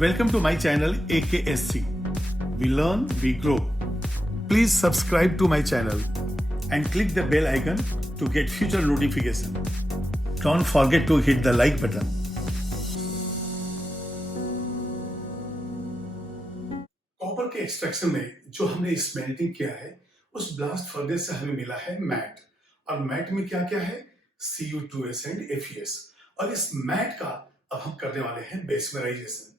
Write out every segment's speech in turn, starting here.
Welcome to my channel AKSC. We learn, we grow. Please subscribe to my channel and click the bell icon to get future notification. Don't forget to hit the like button. Copper के extraction में जो हमने smelting किया है उस blast furnace से हमें मिला है मैट। और मैट में क्या क्या है? Cu2s and FeS। और इस मैट का अब हम करने वाले हैं बेसमराइजेशन।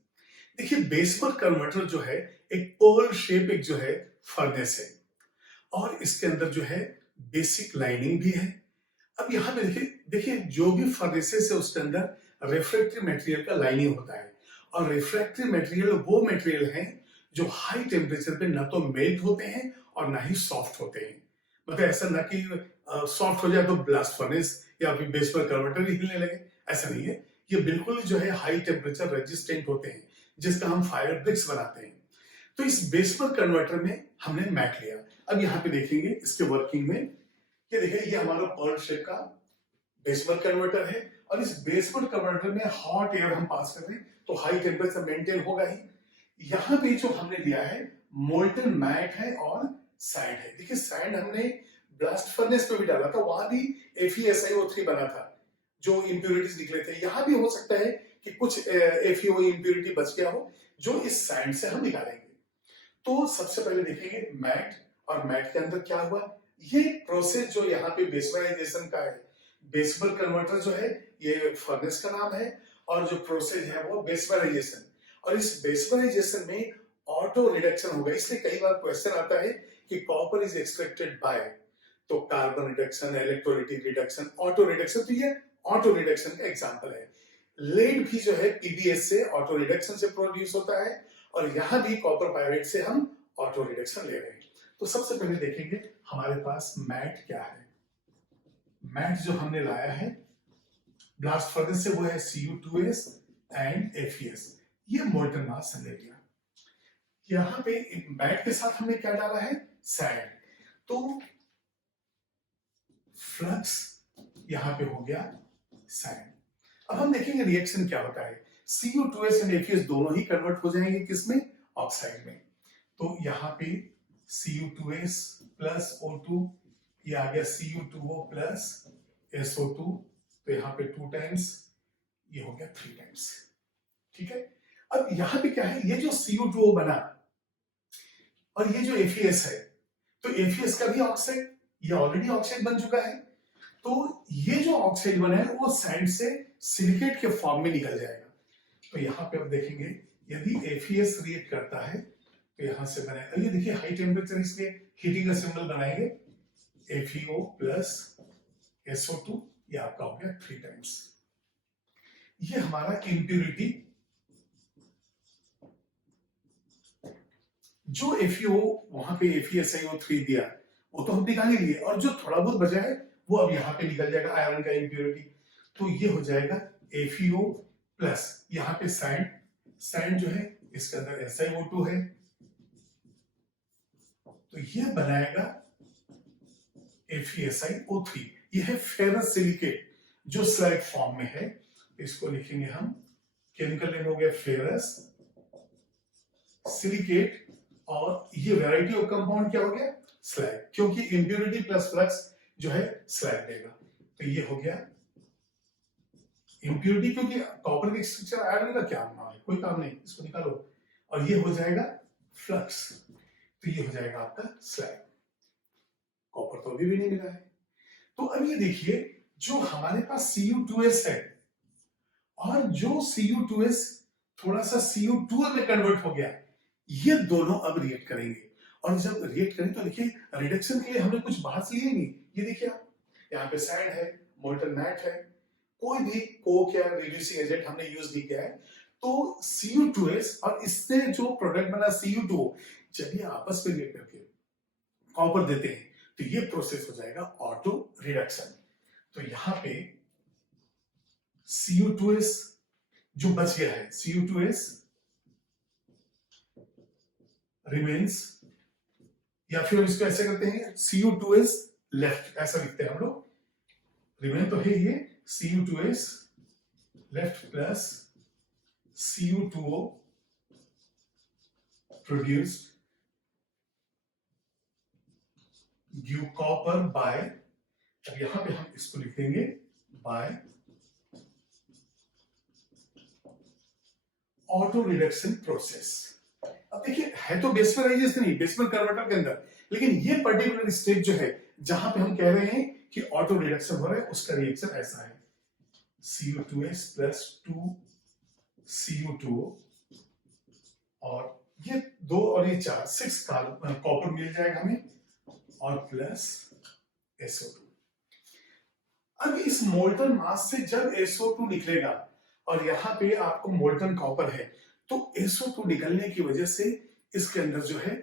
देखिए, बेसमर कन्वर्टर जो है एक ओवल शेप एक जो है फर्नेस है और इसके अंदर जो है बेसिक लाइनिंग भी है। अब यहाँ पे देखिए जो भी फर्नेसेस है उसके अंदर रिफ्रैक्टरी मटेरियल का लाइनिंग होता है और रिफ्रैक्टरी मटेरियल वो मटेरियल है जो हाई टेम्परेचर पे ना तो मेल्ट होते हैं और ना ही सॉफ्ट होते हैं। मतलब ऐसा ना कि सॉफ्ट हो जाए तो ब्लास्ट फर्नेस या फिर बेसमर कन्वर्टर ही हिलने लगे, ऐसा नहीं है। ये बिल्कुल जो है हाई टेम्परेचर रेजिस्टेंट होते हैं जिसका हम फायर ब्रिक्स बनाते हैं। तो इस बेसमर कन्वर्टर में हमने मैट लिया। अब यहाँ पे देखेंगे इसके वर्किंग में, ये देखिए ये हमारा पर्ल शेप का बेसमर कन्वर्टर है और इस बेसमर कन्वर्टर में हॉट एयर हम पास कर रहे हैं तो हाई टेम्परेचर मेंटेन होगा ही। यहाँ पे जो हमने लिया है मोल्टन मैट है और सैंड है। देखिए सैंड हमने ब्लास्ट फर्नेस पे भी डाला था, वहां भी FeSiO3 बना था, जो इंप्योरिटीज निकले थे। यहाँ भी हो सकता है कि कुछ FeO इंप्योरिटी बच गया हो जो इस सैंड से हम निकालेंगे। तो सबसे पहले देखेंगे मैट, और मैट के अंदर क्या हुआ। ये प्रोसेस जो यहाँ पे बेसमराइजेशन का है, बेसमर कन्वर्टर जो है ये फर्नेस का नाम है और जो प्रोसेस है वो बेसमराइजेशन। और इस बेसमराइजेशन में ऑटो रिडक्शन होगा। इसलिए कई बार क्वेश्चन आता है कि कॉपर इज एक्सट्रैक्टेड बाय, तो carbon reduction, electrolytic reduction, auto reduction, तो ये ऑटो रिडक्शन का एग्जांपल है। लेड भी जो है PbS से ऑटो रिडक्शन से प्रोड्यूस होता है और यहाँ भी कॉपर पायरेट से हम ऑटो रिडक्शन ले रहे हैं। तो सबसे पहले देखेंगे हमारे पास मैट क्या है। मैट जो हमने लाया है ब्लास्ट फर्नेस से वो है Cu2s एंड FeS। ये मोल्टन मास हमने लिया। यहाँ पे मैट के साथ हमने क्या डाला है? सैंड। तो फ्लक्स यहाँ पे हो गया सैंड। अब हम देखेंगे रिएक्शन क्या होता है। Cu2s एंड FeS दोनों ही कन्वर्ट हो जाएंगे किसमें? ऑक्साइड में। तो यहाँ पे Cu2s प्लस O2, ये आ गया Cu2O प्लस SO2, तो यहाँ पे 2 टाइम्स, ये हो गया 3 टाइम्स। ठीक है। अब यहाँ पे क्या है, ये जो Cu2O बना और ये जो FeS है, तो FeS का भी ऑक्साइड, ये ऑलरेडी ऑक्साइड बन चुका है। तो ये जो ऑक्साइड बना है वो सैंड से सिलिकेट के फॉर्म में निकल जाएगा। तो यहाँ पे आप देखेंगे यदि FeS रिएक्ट करता है तो यहाँ से बनेगा, ये देखिए हाई टेम्परेचर, इसलिए हीटिंग का सिंबल बनाएंगे FeO प्लस SO2, ये आपका हो गया 3 टाइम्स। ये हमारा इम्प्यूरिटी जो FeO वहां पे FeSiO3 दिया वो तो हम निकाल ही लिए, और जो थोड़ा बहुत बचा है वो अब यहाँ पे निकल जाएगा आयरन का इम्प्यूरिटी। तो ये हो जाएगा FeO प्लस यहाँ पे सैंड, सैंड जो है इसके अंदर SiO2 है, तो ये बनाएगा FeSiO3। ये है फेरस सिलिकेट जो स्लैग फॉर्म में है। इसको लिखेंगे हम, केमिकल नेम हो गया फेरस सिलिकेट, और ये वैरायटी ऑफ कंपाउंड क्या हो गया? स्लैग, क्योंकि इंप्यूरिटी प्लस फ्लक्स जो है स्लैग देगा। तो ये हो गया इंप्यूरिटी, क्योंकि कॉपर के स्ट्रक्चर आयरन का क्या नाम है, कोई काम नहीं, इसको निकालो, और ये हो जाएगा फ्लक्स, तो ये हो जाएगा आपका स्लैग। कॉपर तो अभी भी नहीं मिला है। तो अब ये देखिए जो हमारे पास Cu2s है और जो Cu2s थोड़ा सा Cu2 में कन्वर्ट हो गया, ये दोनों अब रिएक्ट करेंगे। और जब रिएक्ट करें तो देखिए रिडक्शन के लिए हमने कुछ बाहर से लिए नहीं। ये देखिए आप, यहाँ पे सैंड है, मोल्टन मैट है, कोई भी कोक या रिड्यूसिंग एजेंट हमने यूज नहीं किया है। तो Cu2s और इससे जो प्रोडक्ट बना Cu2O, जब ये आपस में रिएक्ट करके कॉपर देते हैं तो ये प्रोसेस हो जाएगा ऑटो रिडक्शन। तो यहाँ पे Cu2s जो बच गया है, Cu2s रिमेन्स, या फिर इसको ऐसे करते हैं Cu2s लेफ्ट, ऐसा लिखते हैं हम लोग। रिमेन तो है ये Cu2s left plus Cu2O produced due copper by, अब यहां पे हम इसको लिख देंगे बाय ऑटो रिडक्शन प्रोसेस। अब देखिए है तो बेसमराइजेशन ही, बेसमर कन्वर्टर के अंदर, लेकिन ये पर्टिकुलर स्टेप जो है जहां पे हम कह रहे हैं कि ऑटो रिडक्शन हो रहा है, उसका रिएक्शन ऐसा है Cu2s प्लस 2Cu2O, और ये 2 और ये 4 6 कॉपर मिल जाएगा हमें, और प्लस SO2। अब इस मोल्टन मास से जब SO2 निकलेगा और यहाँ पे आपको मोल्टन कॉपर है, तो SO2 निकलने की वजह से इसके अंदर जो है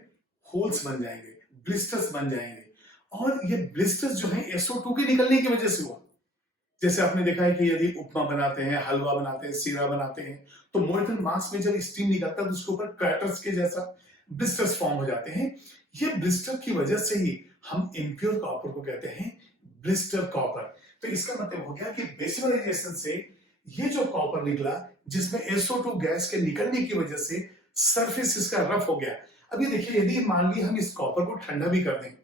होल्स बन जाएंगे, ब्लिस्टर्स बन जाएंगे, और ये ब्लिस्टर्स जो है SO2 के निकलने की वजह से हुआ। जैसे आपने देखा है कि यदि उपमा बनाते हैं, हलवा बनाते हैं, सीरा बनाते हैं, तो मोल्टन मास में जब स्टीम निकलता है तो उसके ऊपर क्रैटर्स के जैसा ब्लिस्टर्स फॉर्म हो जाते हैं। ये ब्लिस्टर की वजह से ही हम इम्प्योर कॉपर को कहते हैं ब्लिस्टर कॉपर। तो इसका मतलब हो गया कि बेसमराइजेशन से ये जो कॉपर निकला, जिसमें SO2 गैस के निकलने की वजह से सरफेस इसका रफ हो गया। अभी देखिए यदि मान ली हम इस कॉपर को ठंडा भी कर दें,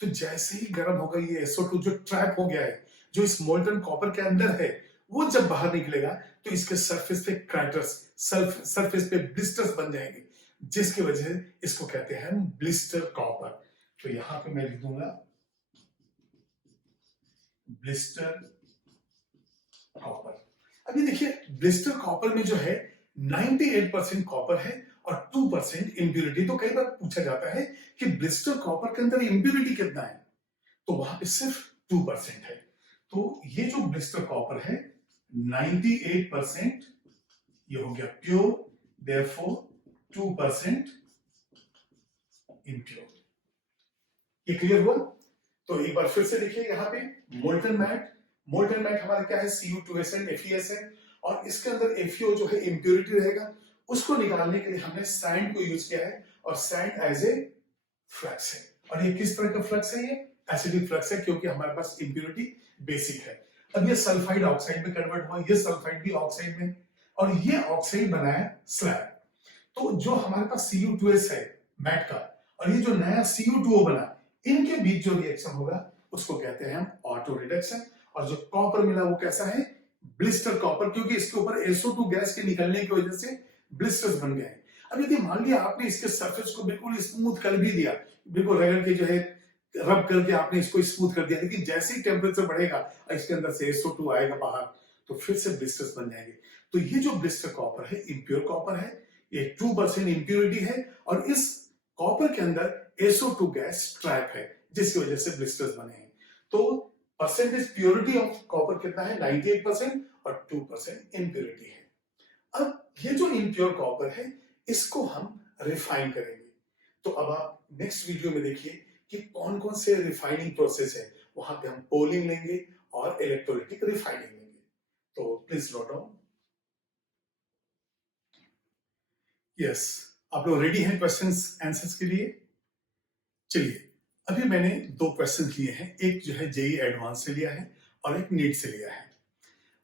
तो जैसे ही गर्म होगा ये SO2 जो ट्रैप हो गया है, जो इस मोल्टन कॉपर के अंदर है, वो जब बाहर निकलेगा तो इसके सरफेस पे क्रैटर्स, सरफेस पे ब्लिस्टर्स बन जाएंगे, जिसकी वजह से इसको कहते हैं हम ब्लिस्टर कॉपर। तो यहां पे मैं लिख दूंगा ब्लिस्टर कॉपर। अभी देखिए ब्लिस्टर कॉपर में जो है 98% कॉपर है और 2% इंप्यूरिटी। तो कई बार पूछा जाता है कि ब्लिस्टर कॉपर के अंदर इंप्यूरिटी कितना है, तो वहां पे सिर्फ 2% है। तो ये जो ब्लिस्टर कॉपर है 98% ये हो गया प्योर, देयरफॉर 2% इम्प्योर। ये क्लियर हुआ? तो एक बार फिर से देखिए यहाँ पे मोल्टन मैट हमारा क्या है Cu2SN FeS है, और इसके अंदर FeO जो है इंप्योरिटी रहेगा, उसको निकालने के लिए हमने सैंड को यूज किया है, और सैंड एज ए फ्लक्स है। और ये किस तरह का फ्लक्स है? ये एसिडिक फ्लक्स है, क्योंकि हमारे पास इंप्योरिटी बेसिक है। अब ये सल्फाइड ऑक्साइड में कन्वर्ट हुआ, ये सल्फाइड भी ऑक्साइड में, और ये ऑक्साइड बनाया स्लैब। तो जो हमारे पास Cu2S है मैट का, और ये जो नया Cu2O बना, इनके बीच जो रिएक्शन होगा उसको कहते हैं हम ऑटो रिडक्शन। और जो कॉपर मिला वो कैसा है? ब्लिस्टर कॉपर, क्योंकि इसके ऊपर SO2 गैस के निकलने की वजह से ब्लिस्टर्स बन गए। अब यदि मान लिया आपने इसके सरफेस को बिल्कुल स्मूथ कर भी दिया, बिल्कुल रगड़ के जो है रब करके आपने इसको स्मूथ कर दिया, लेकिन जैसे ही टेम्परेचर बढ़ेगा और इसके अंदर से SO2 आएगा बाहर, तो फिर से ब्लिस्टर्स बन जाएंगे। तो ये जो ब्लिस्टर कॉपर है इम्प्योर कॉपर है, ये 2% इंप्योरिटी है, और इस कॉपर के अंदर SO2 गैस ट्रैप है, जिसकी वजह से ब्लिस्टर्स बने हैं। तो परसेंटेज प्योरिटी ऑफ कॉपर कितना है? 98%, और 2% इंप्योरिटी है। अब ये जो इम्प्योर कॉपर है इसको हम रिफाइन करेंगे। तो अब आप नेक्स्ट वीडियो में देखिए कि कौन कौन से रिफाइनिंग प्रोसेस है, वहां पे हम पोलिंग लेंगे और इलेक्ट्रोलिटिक रिफाइनिंग लेंगे। तो प्लीज नोट डाउन। यस, आप लोग रेडी हैं क्वेश्चंस आंसर्स के लिए? चलिए, अभी मैंने 2 क्वेश्चन लिए हैं, एक जो है जेई एडवांस से लिया है और एक नीट से लिया है।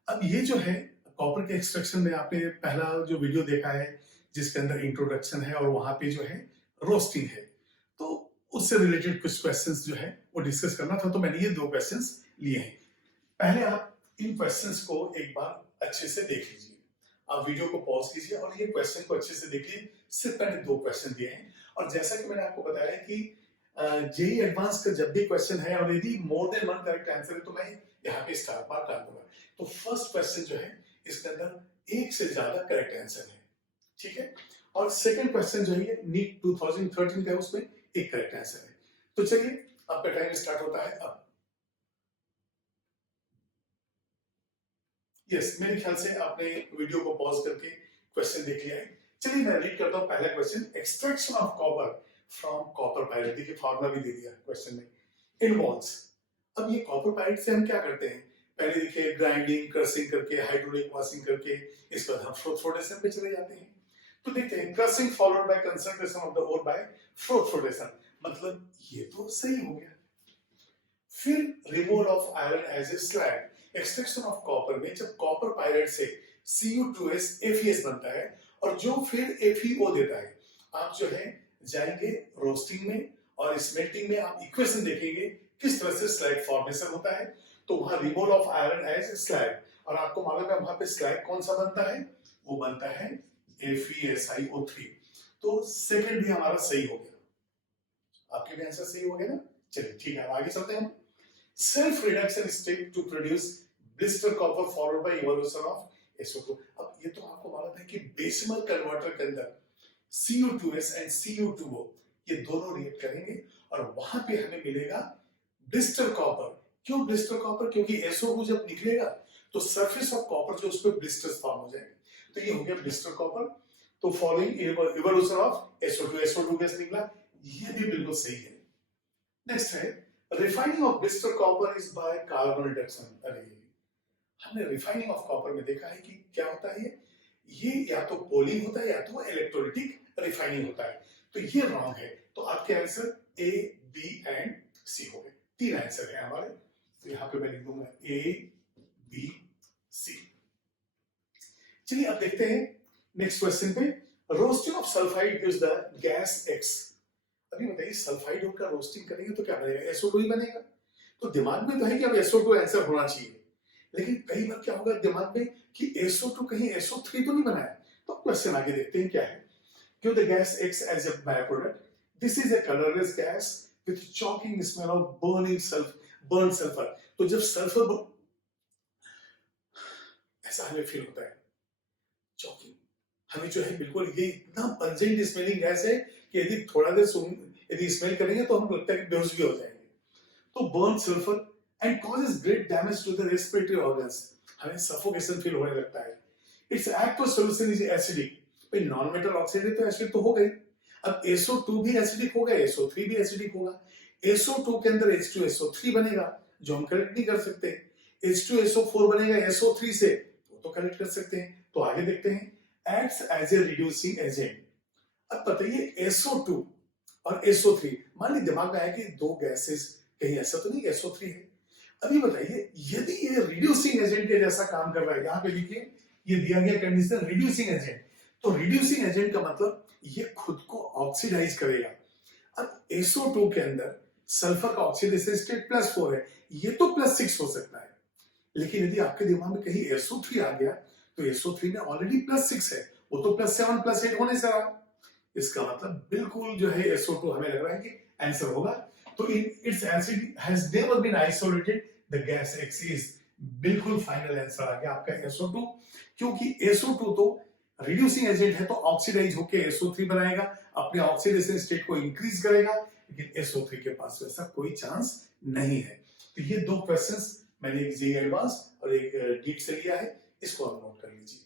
अब ये जो है कॉपर के एक्सट्रैक्शन में आपने पहला जो वीडियो देखा है, जिसके अंदर इंट्रोडक्शन है और वहां पे जो है रोस्टिंग है, तो उससे रिलेटेड कुछ क्वेश्चंस जो है वो डिस्कस करना था, तो मैंने ये 2 क्वेश्चंस लिए हैं। पहले आप इन क्वेश्चंस को एक बार अच्छे से देख लीजिए। आप वीडियो को पॉज कीजिए और ये क्वेश्चन को अच्छे से देखिए। सिर्फ मैंने 2 क्वेश्चन दिए हैं, और जैसा कि मैंने आपको बताया कि जेई एडवांस का जब भी क्वेश्चन है और यदि मोर देन 1 करेक्ट आंसर है, तो मैं यहाँ पे स्टार मार्क डाल दूंगा। तो फर्स्ट क्वेश्चन जो है इसके अंदर 1 से ज्यादा करेक्ट आंसर है, ठीक है। और सेकंड क्वेश्चन जो है नीट 2013 का है, उसमें 1 करेक्ट आंसर है। तो चलिए आपका टाइम स्टार्ट होता है अब। यस, मेरे ख्याल से आपने वीडियो को पॉज करके क्वेश्चन देख लिया है। चलिए मैं रीड करता हूं पहला question. Extraction of copper from copper pirate, देखिए फार्मूला भी दे दिया क्वेश्चन में, इन्वॉल्व्स। अब ये कॉपर पायरेट से हम क्या करते हैं? पहले देखिए ग्राइंडिंग, क्रशिंग करके, हाइड्रोलिक वॉशिंग करके, इसके बाद हम फ्लोटेशन पे चले जाते हैं। तो देखते हैं crushing followed by concentration of the ore by flotation, मतलब ये तो सही हो गया। फिर removal of iron as a slag. Extraction of copper में जब कॉपर पायरेट से Cu2S FeS बनता है, और जो फिर FeO देता है, आप जो है जाएंगे रोस्टिंग में और स्मेल्टिंग में आप इक्वेशन देखेंगे किस तरह से स्लैग फॉर्मेशन होता है। तो वहां removal of iron as slag, और आपको मालूम है वहां पे स्लैग कौन सा बनता है, वो बनता है FeSiO3। तो सेकंड भी हमारा सही हो गया, आपके भी आंसर सही हो गया ना। चलिए ठीक है, आगे चलते हैं। Self reduction step to produce blister copper followed by evolution of SO2। अब ये तो आपको मालूम है कि डेसिमल कन्वर्टर के अंदर CO2S एंड CO2O ये दोनों रिएक्ट करेंगे और वहां पे हमें मिलेगा ब्लिस्टर कॉपर। क्यों ब्लिस्टर कॉपर? क्योंकि SO2 जब निकलेगा तो सरफेस ऑफ कॉपर जो उस पर ब्लिस्टर्स फॉर्म हो जाएंगे, तो ये हो गया ब्लिस्टर कॉपर। तो following evolution of SO2 gas निकला, ये भी बिल्कुल सही है। नेक्स्ट है refining of blister copper is by carbon reduction. अरे हमने रिफाइनिंग ऑफ कॉपर में देखा है कि क्या होता है, ये या तो पोलिंग होता है या तो इलेक्ट्रोलिटिक रिफाइनिंग होता है। तो ये रॉन्ग है, तो आपके answer A, B and C हो गए। तीन आंसर है हमारे, तो यहां पे मैं लिख दूंगा A, B, C। चलिए अब देखते हैं नेक्स्ट क्वेश्चन पे। Roasting of sulphide gives the gas X। अभी बताइए सल्फाइड का रोस्टिंग करेंगे तो क्या बनेगा, SO2 ही बनेगा। तो दिमाग में तो है कि अब SO2 आंसर होना चाहिए, लेकिन कई बार क्या होगा दिमाग में कि SO2 कहीं SO3 तो नहीं बनाया। तो क्वेश्चन आगे देखते हैं क्या है। Give the gas X as a byproduct. This is a colorless gas with choking smell of burnt sulfur. तो जब सल्फर ऐसा हमें फील होता है, चॉकिंग, हमें जो है बिल्कुल ये इतना पंजेंट स्मेलिंग गैस है कि यदि थोड़ा देर यदि स्मेल करेंगे तो हम लगता है कि बेहोश भी हो जाएंगे। तो burn sulphur and causes great damage to the respiratory organs, हमें सफोकेशन फील होने लगता है। Its aqueous solution is acidic, भाई नॉन मेटल ऑक्साइड है तो एसिड तो हो गई। अब SO2 भी एसिडिक होगा, SO3 भी एसिडिक होगा। SO2 के अंदर H2SO3 बनेगा जो हम कलेक्ट नहीं कर सकते, H2SO4 बनेगा SO3 से, वो तो कलेक्ट कर सकते हैं। तो आगे देखते हैं, acts as a reducing agent. अब बताइए SO2 और SO3, मान ली दिमाग में आया कि दो गैसेस, कहीं ऐसा तो नहीं SO3 है। अभी बताइए यदि ये रिड्यूसिंग एजेंट के जैसा काम कर रहा है, यहां पे लिखिए ये दिया गया कंडीशन रिड्यूसिंग एजेंट, तो रिड्यूसिंग एजेंट का मतलब ये खुद को ऑक्सीडाइज करेगा। अब SO2 के अंदर सल्फर का ऑक्सीडेशन स्टेट +4 है, ये तो +6 हो सकता है, लेकिन यदि आपके दिमाग में कहीं SO3 आ गया तो SO3 में ऑलरेडी +6 है, वो तो +7 +8 होने से रहा। इसका मतलब बिल्कुल जो है SO2 हमें लग रहा है कि आंसर होगा। तो its acid has never been isolated, the gas X is, बिल्कुल फाइनल आंसर आ गया आपका SO2, क्योंकि SO2 तो रिड्यूसिंग एजेंट है तो ऑक्सीडाइज होकर SO3 बनाएगा, अपने ऑक्सीडेशन स्टेट को इंक्रीज करेगा, लेकिन SO3 के पास वैसा कोई चांस नहीं है। तो ये दो क्वेश्चंस मैंने एक JEE एडवांस और एक डीप से लिया है, इसको आप नोट कर लीजिए।